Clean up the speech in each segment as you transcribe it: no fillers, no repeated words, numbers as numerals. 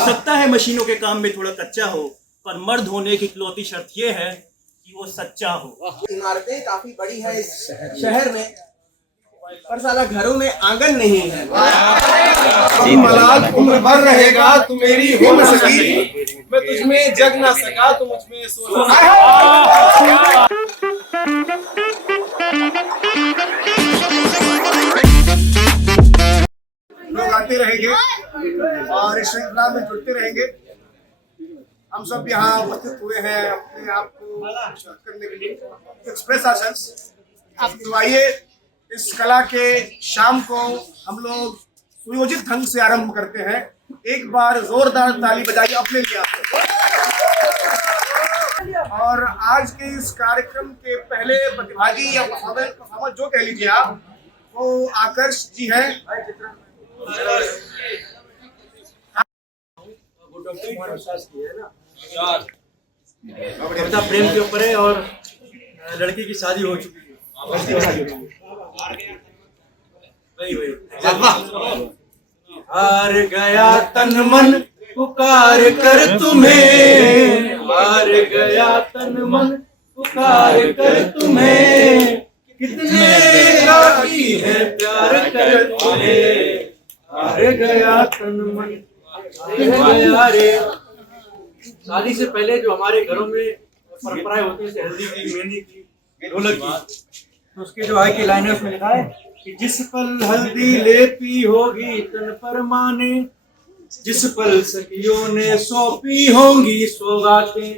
सकता है मशीनों के काम में थोड़ा कच्चा हो, पर मर्द होने की इकलौती शर्त ये है कि वो सच्चा हो। इमारतें काफी बड़ी है इस शहर में, पर साला घरों में आंगन नहीं है। मलाल उम्र भर रहेगा, तू मेरी हो न सकी, मैं तुझमें जग ना सका, तू मुझमें सो ना सका। लोग आते रहेंगे और इस श्रृंखला में जुड़ते रहेंगे। हम सब यहाँ उपस्थित हुए हैं अपने आप को करने के लिए, एक्सप्रेस आवर्स। तो आइए इस कला के शाम को हम लोग सुयोजित ढंग से आरंभ करते हैं। एक बार जोरदार ताली बजाइए अपने लिए आप। और आज के इस कार्यक्रम के पहले प्रतिभागी या परफॉर्मर जो कह लीजिए आप, वो आकर्ष जी हैं। कविता प्रेम के ऊपर है और लड़की की शादी हो चुकी है। हार गया तन मन पुकार कर तुम्हें, हार गया तन मन पुकार कर तुम्हें, कितने बाकी है प्यार कर तुम्हें, हार गया तन मन गया रे। शादी से पहले जो हमारे घरों में परंपराएं होती है, हल्दी की, मेहंदी की, ढोलक की, तो उसके जो आगे की लाइन है उसमें लिखा है कि जिस पल हल्दी लेपी होगी तन पर माने, जिस पल सखियों ने सौंपी होंगी सौगातें,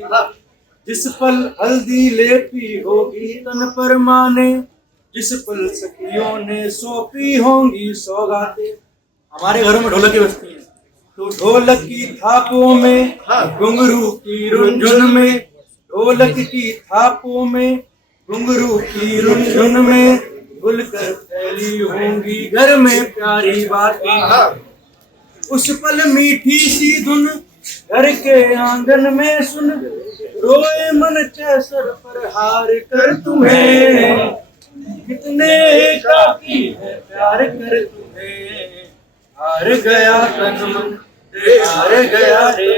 जिस पल हल्दी लेपी होगी तन पर माने, जिस पल सखियों ने सौंपी होंगी सौगातें। हमारे घरों में ढोलक की बजती है, तो ढोलक की थापों में, घुंघरू की रुनझुन में, ढोलक की थापों में, घुंघरू की रुनझुन में, खुलकर फैली होंगी घर में प्यारी बातें। उस पल मीठी सी धुन घर के आंगन में सुन, रोए मन चैसर पर हार कर तुम्हें, कितने काफी है प्यार कर तुम्हें, हार गया तन मन हार गया रे।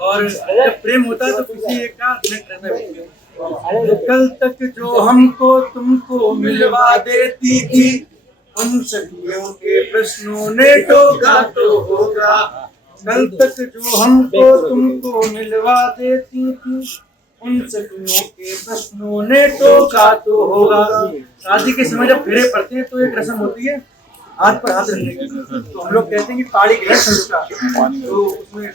और जब प्रेम होता है तो किसी एक का मिनट रहता है। कल तक जो हमको तुमको मिलवा देती थी, उन सखियों के प्रश्नों ने टोका तो होगा। कल तक जो हमको तुमको मिलवा देती थी, उन सखियों के प्रश्नों ने टोका तो होगा। शादी के समय जब फेरे पड़ते हैं तो एक रस्म होती है हाथ पर हाथ रखने की, तो हम लोग कहते हैं कि ताड़ी की रस्म। तो उसमें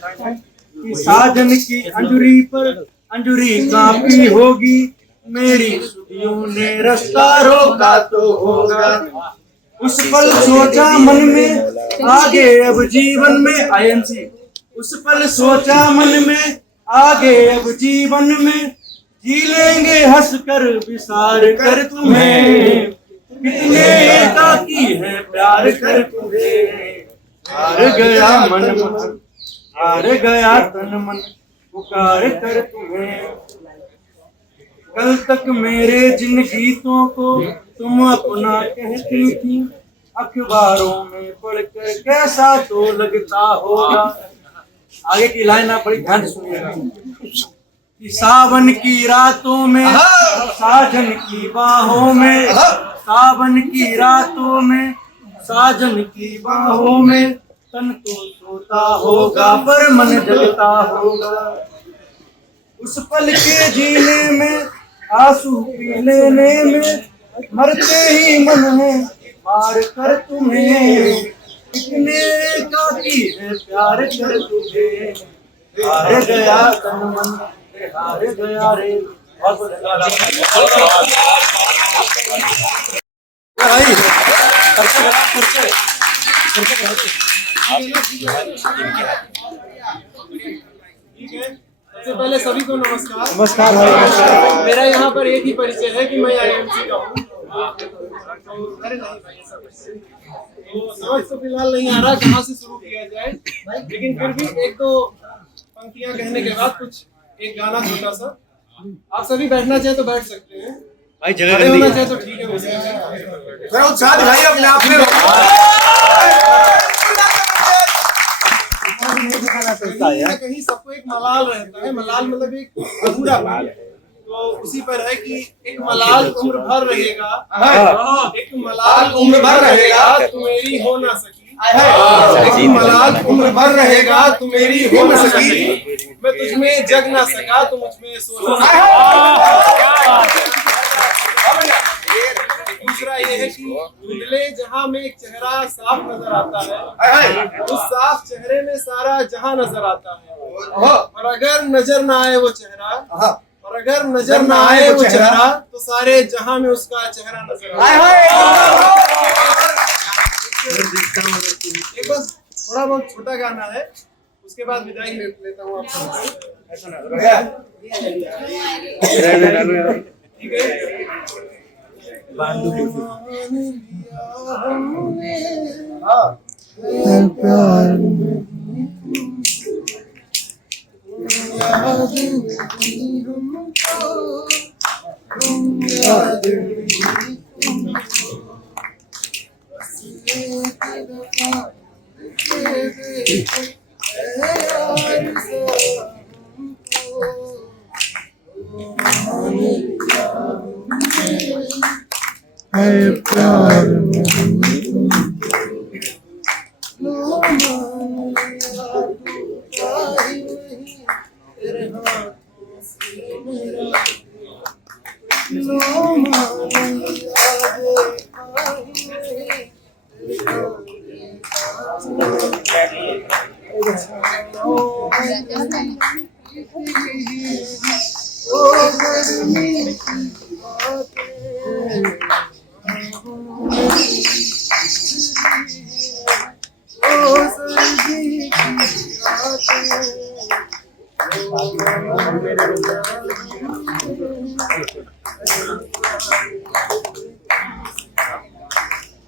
कि साजन की अंजुरी पर अंजुरी कांपी होगी, मेरी सुधियों ने रास्ता रोका तो होगा। उस पल सोचा मन में आगे अब जीवन में आईएनसी, उस पल सोचा मन में आगे अब जीवन में, जी लेंगे हंसकर विसार कर तुम्हें, कितने बाकी है प्यार कर तुम्हें, हार गया मन मन हार गया तन मन पुकार कर तुम्हें। कल तक मेरे जिन गीतों को तुम अपना कहती थी, अखबारों में पढ़कर कैसा तो लगता होगा। आगे की लाइन आप बड़ी ध्यान से सुनिएगा कि सावन की रातों में, साजन की बाहों में, सावन की रातों में, साजन की बाहों में, तन तो सोता होगा पर मन जगता होगा। उस पल के जीने में, आंसू पी लेने में, मरते ही मन है मार कर तुम्हें, कितने काफी है प्यार कर तुम्हें, हार गया तन मन हार गया रे। सबसे पहले सभी को नमस्कार। नमस्कार भाई। मेरा यहाँ पर एक ही परिचय है कि मैं आईएमसी का हूँ। तो समझ तो फिलहाल नहीं आ रहा कहाँ से शुरू किया जाए, लेकिन फिर भी एक दो पंक्तियाँ कहने के बाद कुछ एक गाना छोटा सा। आप सभी बैठना चाहे तो बैठ सकते हैं, भाई जगह खड़े होना चाहे तो ठीक है। थोड़ा उत्साह दिखाइए अपने आप में। कहीं ना कहीं सबको एक मलाल रहता है। मलाल मतलब एक अधूरा पाल। तो उसी पर है कि एक मलाल उम्र भर रहेगा, एक मलाल उम्र भर रहेगा तू मेरी हो ना सकी, एक मलाल उम्र भर रहेगा तू मेरी हो ना सकी, मैं तुझ में जग ना सका तो मुझ में सो ना सका। दूसरा ये है कि धुंधले जहां में एक चेहरा साफ नजर आता है, उस साफ चेहरे में सारा जहां नजर आता है। और अगर नजर ना आए वो चेहरा, और अगर नजर ना आए वो चेहरा, तो सारे जहां में उसका चेहरा नजर आता है। एक बस थोड़ा बहुत छोटा गाना है, उसके बाद विदाई लेता हूँ आपको। ठीक है।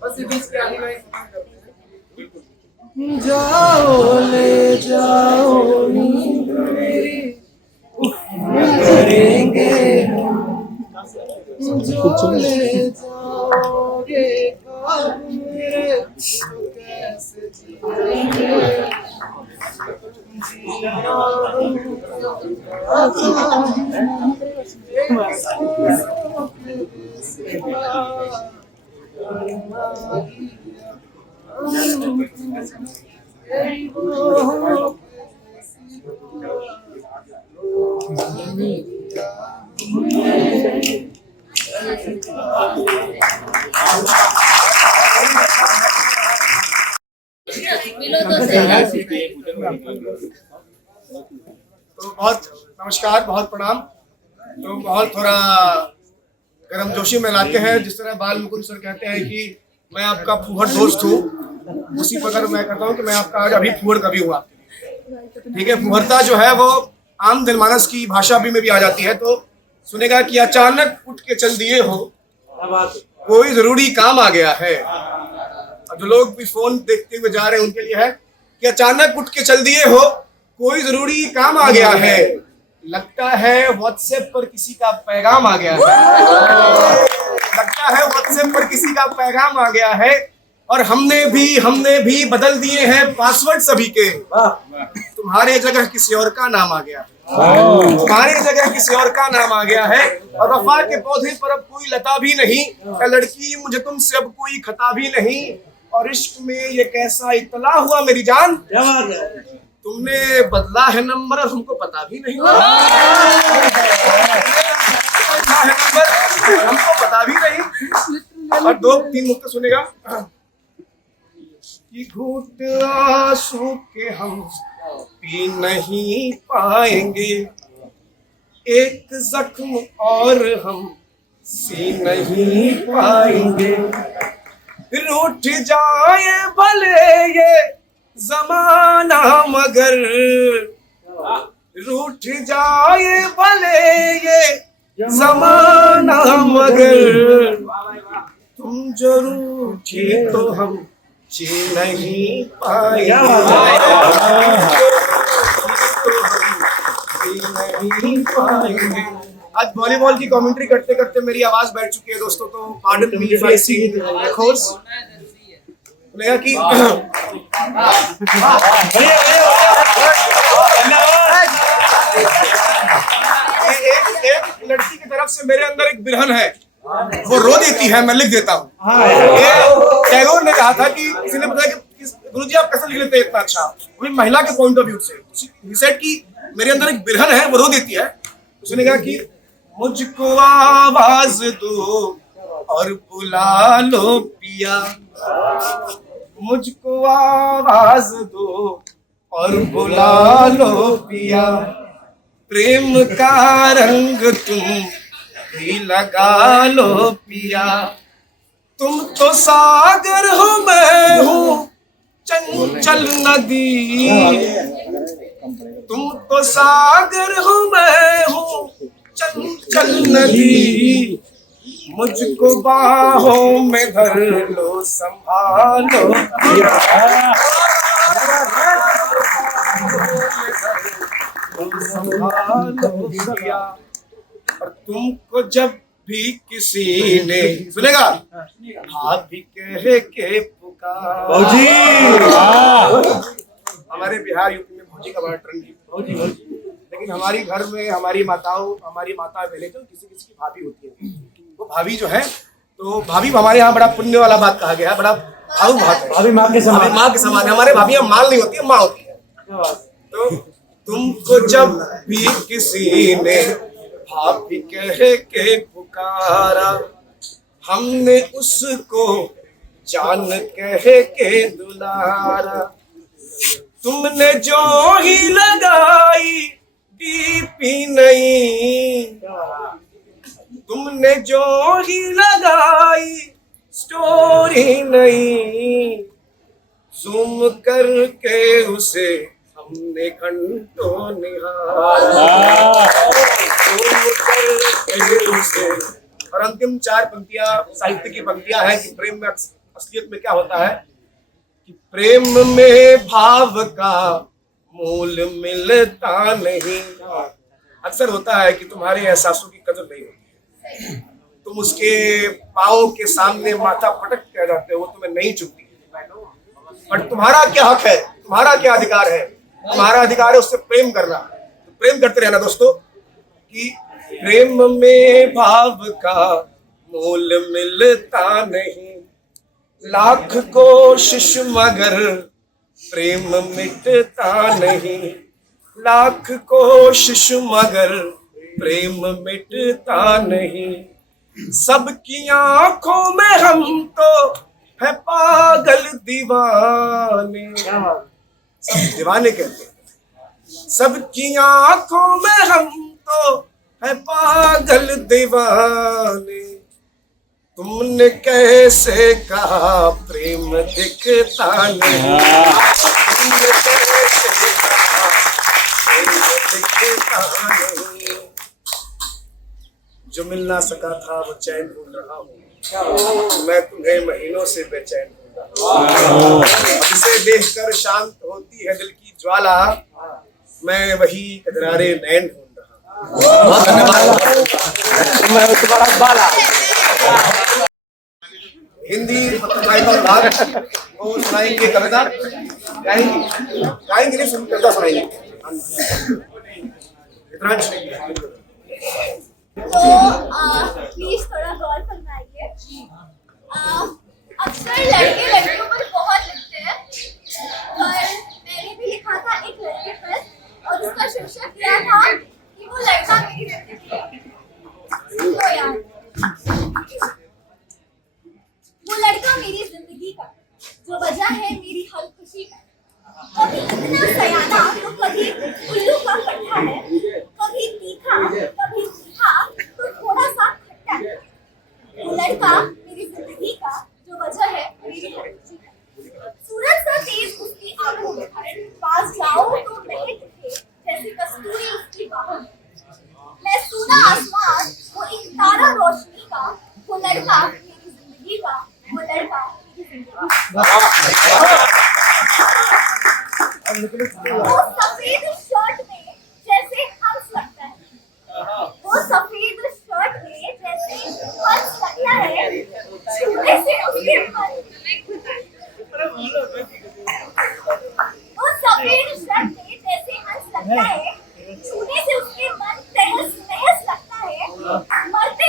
बस ये बीच के आगे लाइन जाओ ले जाओ नींद मेरी करेंगे, जो ले जाओगे ख्वाब मेरे तो कैसे जिएंगे। तो बहुत नमस्कार, बहुत प्रणाम। तो बहुत थोड़ा गर्मजोशी में लाते हैं, जिस तरह बाल मुकुंद सर कहते हैं कि मैं आपका फूहड़ दोस्त हूँ, उसी प्रकार मैं कहता हूँ कि मैं आपका आज अभी फूहड़ कभी हुआ। ठीक है, फूहड़ता जो है वो आम जनमानस की भाषा भी में भी आ जाती है। तो सुनेगा कि अचानक उठ के चल दिए हो, कोई जरूरी काम आ गया है। जो लोग भी फोन देखते हुए जा रहे हैं उनके लिए है कि अचानक उठ के चल दिए हो, कोई जरूरी काम आ गया है। लगता है व्हाट्सएप पर किसी का पैगाम आ गया है, लगता है व्हाट्सएप पर किसी का पैगाम आ गया है। और हमने भी बदल दिए हैं पासवर्ड सभी के। तुम्हारे जगह किसी और का नाम आ गया है, तुम्हारी जगह किसी और का नाम आ गया है। और वफा के पौधे पर अब कोई लता भी नहीं, लड़की मुझे तुमसे अब कोई खता भी नहीं। और इश्क में ये कैसा इत्तला हुआ मेरी जान, तुमने बदला है नंबर और हमको पता भी नहीं, हमको पता भी नहीं। और 2-3 नुक्ते सुनेगा कि घूट आंसू के हम पी नहीं पाएंगे, एक जख्म और हम सी नहीं पाएंगे। रूठ जाए भले ये जमाना मगर, रूठ जाए भले ये जमाना मगर, तुम जो रूठी तो हम जी नहीं पाएंगे, नहीं पाएंगे। आज वॉलीबॉल की कमेंट्री करते करते मेरी आवाज बैठ चुकी है दोस्तों, तो pardon me if I see course कि मेरे अंदर एक बिरहन है, वो रो देती है, मैं लिख देता हूँ। ये टैगोर ने कहा था कि किसी ने बताया कि गुरुजी आप कैसे लिख लेते हैं इतना अच्छा, वो महिला के पॉइंट ऑफ व्यू से। He said कि मेरे अंदर एक बिरहन है, वो रो देती है। उसने कहा कि मुझको आवाज दो और बुला लो पिया, मुझको आवाज दो और बुला लो पिया, प्रेम का रंग तुम भी लगा लो पिया, तुम तो सागर हो मैं हूँ चंचल नदी, तुम तो सागर हो मैं हूँ चंचल नदी, मुझको बाहों में धर लो संभालो संभालो पिया। और तुमको जब भी किसी ने सुनेगा भाभी कह के पुकार, हमारे बिहार यूपी में भौजी का बड़ा ट्रेंड है, लेकिन हमारी घर में हमारी माता पहले तो किसी किसी की भाभी होती है, वो भाभी जो है, तो भाभी हमारे यहाँ बड़ा पुण्य वाला बात कहा गया है, बड़ा भावुक बात है। भाभी माँ के समान है, हमारे भाभी माल नहीं होती है, माँ होती है। तो तुमको जब भी किसी ने भाभी कह के पुकारा, हमने उसको जान कह के दुलारा, तुमने जो ही लगाई डीपी नहीं, तुमने जो ही लगाई स्टोरी नहीं, जूम करके उसे हमने घंटों निहारा, जूम करके उसे। और अंतिम 4 पंक्तियां साहित्य की पंक्तियां हैं कि प्रेम में असलियत में क्या होता है कि प्रेम में भाव का मूल मिलता नहीं। अक्सर होता है कि तुम्हारे एहसासों की कदर नहीं होती, तुम उसके पाँव के सामने माथा पटक के जाते हो, वो तुम्हें नहीं चुभती। बट तुम्हारा क्या हक है, तुम्हारा क्या अधिकार है? तुम्हारा अधिकार है उससे प्रेम करना। तो प्रेम करते रहना दोस्तों, कि प्रेम में भाव का मूल मिलता नहीं, लाख कोशिश मगर प्रेम मिटता नहीं, लाख कोशिश मगर प्रेम मिटता नहीं, सबकी आंखों में हम तो है पागल दीवाने, सब दीवाने कहते हैं, सबकी आंखों में हम तो है पागल दीवाने, तुमने कैसे कहा प्रेम दिखता नहीं, तुमने कैसे कहा प्रेम दिखता नहीं, जो मिल ना सका था वो चैन ढूंढ रहा हूँ, मैं तुम्हें महीनों से बेचैन ढूंढ रहा हूँ, इसे देखकर शांत होती है दिल की ज्वाला, मैं वही कजरारे नैन ढूंढ रहा हूँ। बहुत धन्यवाद। हिंदी पत्रकारिता विभाग को सुनाएंगे कविता, गाएंगे नहीं, सुन कविता सुनाएंगे। प्लीज थोड़ा गौर फरमाइए। अक्सर लड़के लड़कियों पर बहुत लिखते हैं, और मैंने भी लिखा था एक लड़के पर, और उसका शीर्षक दिया था कि वो लड़का मेरी जिंदगी है। तो यार, वो लड़का मेरी जिंदगी का, जो वजह है मेरी हर खुशी का, कभी इतना सयाना तो कभी उल्लू का पट्टा है, कभी तीखा कभी मीठा तो थोड़ा सा खट्टा है, वो लड़का मेरी जिंदगी का, जो वजह है मेरी हर खुशी का, सूरज सा तेज उसकी आंखों में, पास जाओ तो महक उठे जैसे कस्तूरी उसकी बाहों में, मैं सूना आसमान वो एक तारा रोशनी का, वो लड़का मेरी जिंदगी का, वो लड़का मेरी जिंदगी का। वो सफेद शर्ट में जैसे हंस लगता है, वो सफेद शर्ट में जैसे हंस लगता है, छूने से उसके मन, वो सफेद शर्ट में जैसे हंस लगता है, छूने से उसके मन तहस नहस लगता है, मरते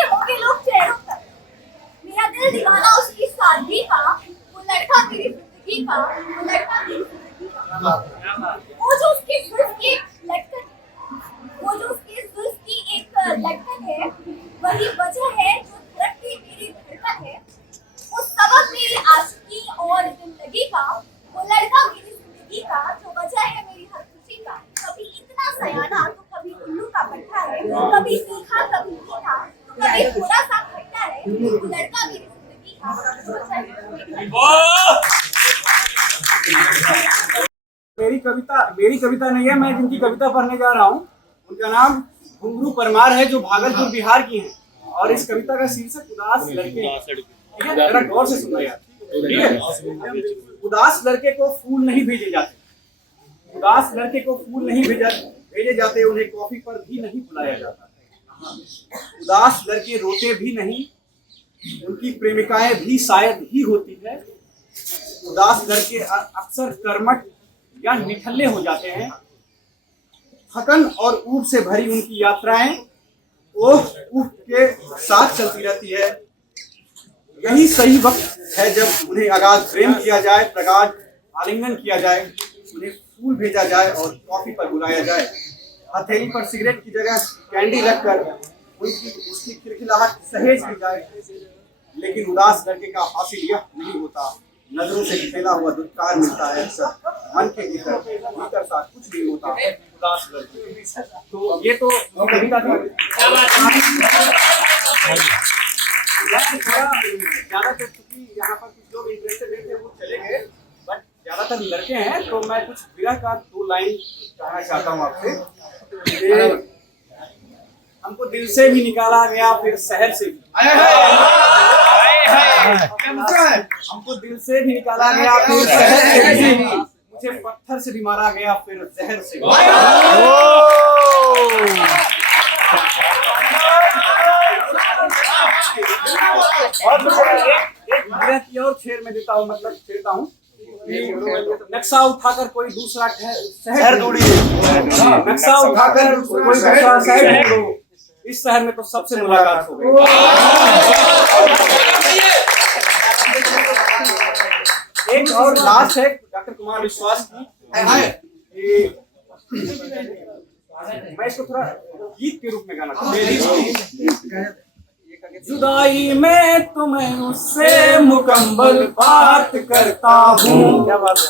वो जो उसकी जुल्फ की एक लटकन, वो जो उसकी जुल्फ की एक लटकन है, वही वजह है जो धड़कती मेरी धड़कन है। वो सबब मेरी आशिकी और जिंदगी का, वो लड़का मेरी जिंदगी का, जो वजह है मेरी हर खुशी का। कभी इतना सयाना तो कभी उल्लू का पट्टा है, कभी तीखा कभी मीठा तो कभी थोड़ा सा खट्टा है। वो लड़का मेरी जिंदगी का, जो वजह है मेरी मेरी कविता नहीं है, मैं जिनकी कविता पढ़ने जा रहा हूँ उनका नाम घुंगरू परमार है, जो भागलपुर बिहार की हैं। और इस कविता का शीर्षक उदास लड़के। ठीक है, जरा गौर से सुनना यार। ठीक है, उदास लड़के को फूल नहीं भेजे जाते, उदास लड़के को फूल नहीं भेजे जाते, उन्हें कॉफी पर भी नहीं बुलाया जाता। उदास लड़के रोते भी नहीं, उनकी प्रेमिकाएं भी शायद ही होती है। उदास लड़के अक्सर कर्मठ या निठल्ले हो जाते हैं। थकन और ऊब से भरी उनकी यात्राएं ओह ऊह के साथ चलती रहती है। यही सही वक्त है जब उन्हें अगाध प्रेम किया जाए, प्रगाढ़ आलिंगन किया जाए, उन्हें फूल भेजा जाए और कॉफी पर बुलाया जाए। हथेली पर सिगरेट की जगह कैंडी रखकर उसकी खिलखिलाहट सहेज ली जाए। लेकिन उदास लड़के का हासिल यह नहीं होता, नजरों से फैला हुआ दुत्कार मिलता है अक्सर। मन के भीतर सा कुछ नहीं होता उदास लड़के। तो ये तो कविता थी। ज्यादातर क्योंकि यहाँ पर कुछ लोग इंटरेस्टेड थे वो चले गए, बट ज्यादातर लड़के हैं, तो मैं कुछ विरह का 2 लाइन कहना चाहता हूँ आपसे। हमको दिल से भी निकाला गया, फिर शहर से भी। हमको दिल से भी निकाला गया, फिर शहर से भी। मुझे पत्थर से भी मारा गया, फिर जहर से भी। एक विरह की और शेर में देता हूँ, मतलब छेड़ता हूँ। नक्शा उठाकर कोई दूसरा शहर ढूंढिए, नक्शा उठाकर कोई दूसरा शहर ढूंढो, इस शहर में तो सबसे मुलाकात हो गई। एक और लास्ट है डॉक्टर कुमार विश्वास की। मैं इसको थोड़ा गीत के रूप में गाना चाहता हूँ। जुदाई में तो मैं उससे मुकम्मल बात करता हूँ, क्या बात है।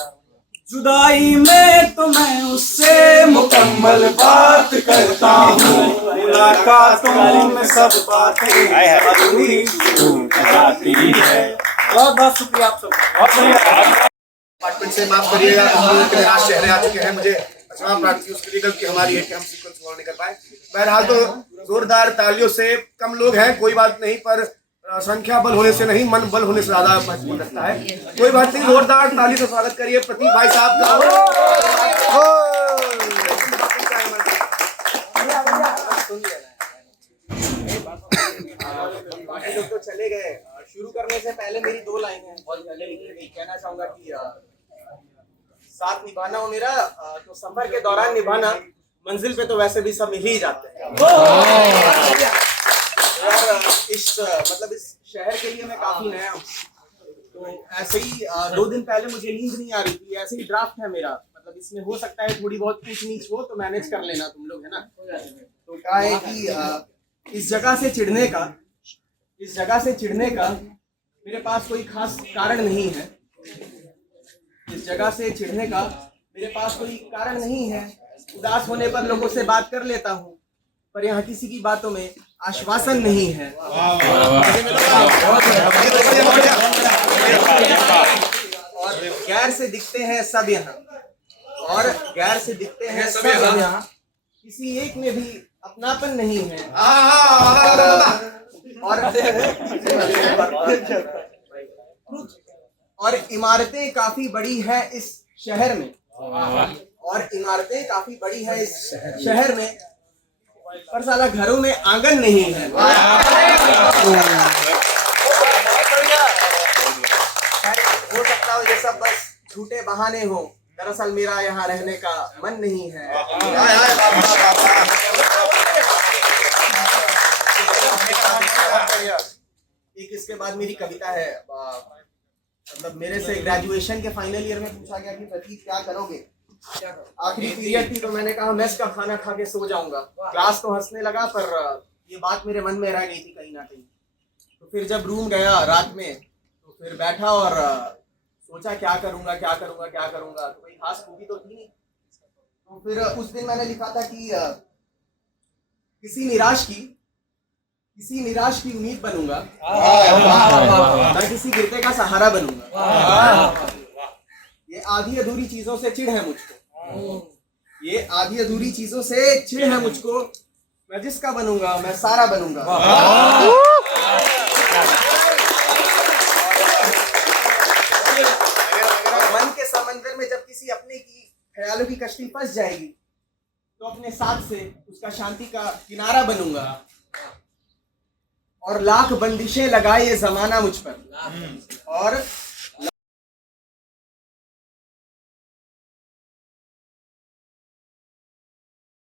जुदाई में तो मैं उससे मुकम्मल बात करता हूँ, मुलाकातों में सब बातें अधूरी जाती है। बहुत बहुत शुक्रिया आप सब। डिपार्टमेंट से माफ करिएगा, हम लोग निराश चेहरे आ चुके हैं। मुझे क्षमा प्रार्थी उसके लिए गलती हमारी है कि हम सीक्वेंस फॉलो नहीं कर पाए। बहरहाल तो जोरदार तालियों से कम लोग हैं, कोई बात नहीं, पर संख्या बल होने से नहीं, मन बल होने से ज्यादा महत्वपूर्ण लगता है। कोई बात नहीं, जोरदार ताली से स्वागत करिए प्रतीक भाई साहब का। बाकी लोग तो चले गए। शुरू करने से पहले मेरी 2 लाइन है। बहुत पहले कहना चाहूंगा कि साथ निभाना हो मेरा, तो सफर के दौरान निभाना, मंजिल पे तो वैसे भी सब मिल ही जाते हैं। यार इस शहर के लिए मैं काफी नया हूँ, तो ऐसे ही 2 दिन पहले मुझे नींद नहीं आ रही थी। ऐसे ही ड्राफ्ट है मेरा, मतलब इसमें हो सकता है थोड़ी बहुत ऊंच नीच हो, तो मैनेज कर लेना तुम लोग, है ना। तो क्या है कि इस जगह से चिढ़ने का मेरे पास कोई खास कारण नहीं है। इस जगह से चिढ़ने का मेरे पास कोई कारण नहीं है। उदास होने पर लोगों से बात कर लेता हूँ, पर यहाँ किसी की बातों में आश्वासन नहीं है। और गैर से दिखते हैं सब यहाँ, और गैर से दिखते हैं सब यहाँ, किसी एक में भी अपनापन नहीं है। और इमारतें काफी बड़ी है इस शहर में, और इमारतें काफी बड़ी है इस शहर में, पर साला घरों में आंगन नहीं है। हो सकता है ये सब बस झूठे बहाने हो, दरअसल मेरा यहाँ रहने का मन नहीं है। एक इसके बाद मेरी कविता है। मतलब मेरे से ग्रेजुएशन के फाइनल ईयर में पूछा गया कि प्रतीक क्या करोगे, आखिरी पीरियड थी तो मैंने कहा मेस का खाना खा के सो जाऊंगा। क्लास तो हंसने लगा पर ये बात मेरे मन में रह गई थी कहीं ना कहीं। तो फिर जब रूम गया रात में तो फिर बैठा और सोचा क्या करूंगा क्या करूंगा क्या करूंगा, तो कोई खास खूबी तो थी नहीं। तो फिर उस दिन मैंने लिखा था कि किसी निराश की उम्मीद बनूंगा, मैं किसी गिरते का सहारा बनूंगा। ये आधी अधूरी चीजों से चिढ़ है मुझको, ये आधी अधूरी चीजों से चिढ़ है मुझको, मैं जिसका बनूंगा मैं सारा बनूंगा। मन के समंदर में जब किसी अपने की ख्यालों की कश्ती फंस जाएगी तो अपने साथ से उसका शांति का किनारा बनूंगा। और लाख बंदिशें लगाए ये जमाना मुझ पर, और